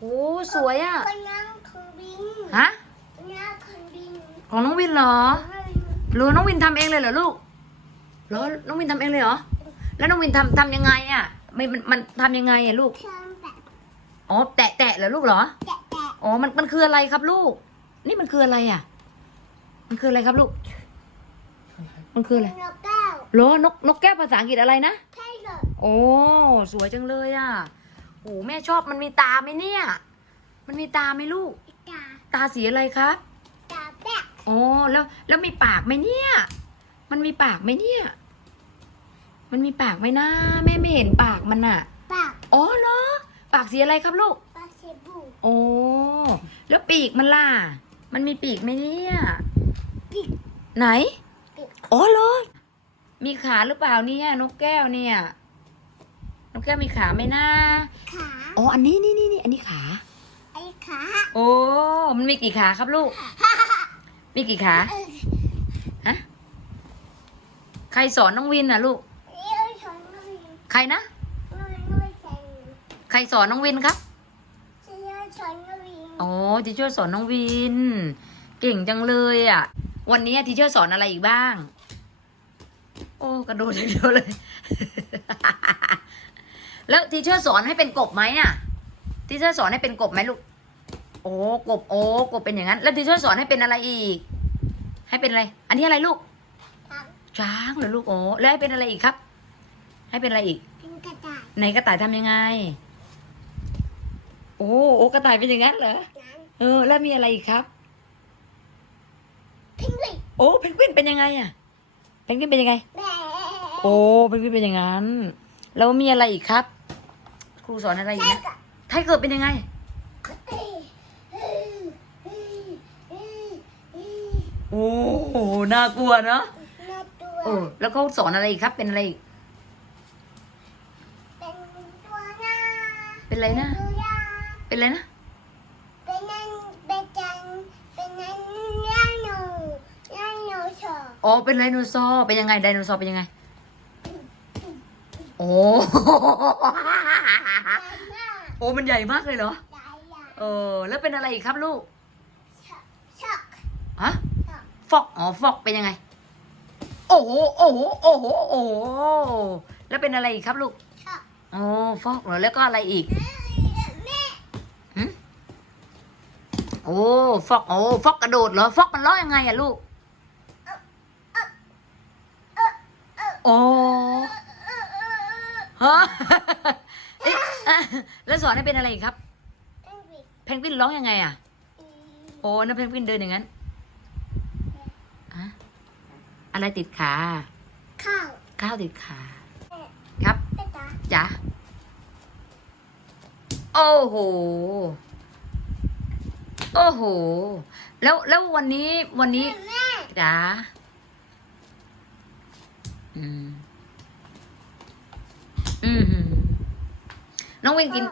โอ้สวยอะก็นั่งเครื่องบินฮะนั่งเครื่องบินของน้องวินเหรอหรือน้องวินทำเองเลยเหรอลูกเหรอน้องวินทำเองเลยเหรอ แล้วน้องวินทำทำยังไงอะไม่มันมันทำยังไงอะลูกเครื่องแบบอ๋อแตะแตะเหรอลูกเหรอแตะแตะอ๋อมันมันคืออะไรครับลูก นี่มันคืออะไรอะ มันคืออะไรครับลูก มันคืออะไรนกแก้วเหรอนกนกแก้วภาษาอังกฤษอะไรนะใช่เลยโอ้สวยจังเลยอะ โอ้แม่ชอบมันมีตาไหมเนี่ย มันมีตาไหมลูก ตาตาสีอะไรครับ ตาแบกอ๋อแล้วแล้วมีปากไหมเนี่ย มันมีปากไหมเนี่ย มันมีปากไหมนะแม่ไม่เห็นปากมันอะปากอ๋อเหรอปากสีอะไรครับลูก ปากเซบูโอ้แล้วปีกมันล่ะ มันมีปีกไหมเนี่ย ปีกไหน ปีกอ๋อเหรอมีขาหรือเปล่าเนี่ยนกแก้วเนี่ยนก แก้วมีขาไหมนะขาอ๋ออันนี้นี่นี่นี่อันนี้ขา ไอ้ขาโอ้มันมีกี่ขาครับลูก มีกี่ขาเอ้ยฮะใครสอนน้องวินน่ะลูกเอ้ยฉันไม่ใครนะไม่ไม่ใช่ใครสอนน้องวินครับฉันไม่ฉันไม่อ๋อทีเชอร์สอนน้องวิน เก่งจังเลยอะ วันนี้ทีเชอร์สอนอะไรอีกบ้าง โอ้กระโดดอย่างเดียวเลย แล้วทีเชอร์สอนให้เป็นกบไหมอะทีเชอร์สอนให้เป็นกบไหมลูกโอ้กบโอ้กบเป็นอย่างนั้น แล้วทีเชอร์สอนให้เป็นอะไรอีก ให้เป็นอะไร อันนี้อะไรลูกทช้างเหรอลูกโอ้แล้วให้เป็นอะไรอีกครับ ให้เป็นอะไรอีกำเป็นกระต่ายไหนกระต่ายทำยังไง โอ้โอ้กระต่ายเป็นอย่างนั้นเหรอนั้นเออ แล้วมีอะไรอีกครับพิงลี่โอ้เพนกวินเป็นยังไงอะเพนกวินเป็นยังไงแบโอ้เพนกวินเป็นอย่างนั้น แล้วมีอะไรอีกครับ ครูสอนอะไรอีกใช่นะกับไทเกิดเป็นยังไงเอ้ยเอ้ยเอ้ยเอ้ยเอ้ยโอ้โหน่ากลัวเนาะน่าตัวโอ้แล้วเขาสอนอะไรอีกครับ เป็นอะไรอีกเป็นตัวหน้าเป็นอะไรนะตัวยาเป็นอะไรนะ เป็นนั่นเป็นจันเป็นนั่นย่าหนูย่าหนูเฉออ๋อ เป็นไดโนเสาร์ เป็นยังไงไดโนเสาร์เป็นยังไง โอ้หน้า โอ้มันใหญ่มากเลยเหรอใหญ่ใหญ่เออ แล้วเป็นอะไรอีกครับลูกช็อกช็อกฮะช็อกฟอกอ๋อฟอกเป็นยังไง โอ้โหโอ้โหโอ้โหโอ้โหแล้วเป็นอะไรอีกครับลูกช็อกโอ้ฟอกเหรอแล้วก็อะไรอีกแม่หึโอ้ฟอกโอ้ฟอกกระโดดเหรอฟอกมันร้องยังไงอะลูกโอ้ ฮะเอ๊ะอะแล้วสอนให้เป็นอะไรอีกครับ เพนกวินร้องยังไงอะโอ้นั่นเพนกวินเดินอย่างนั้นอะอะไรติดขา ข้าวข้าวติดขา ครับ เป็นตาจ๋าโอ้โห โอ้โห แล้วแล้ววันนี้วันนี้แม่จ๋าอืมอืม น้องวินกิน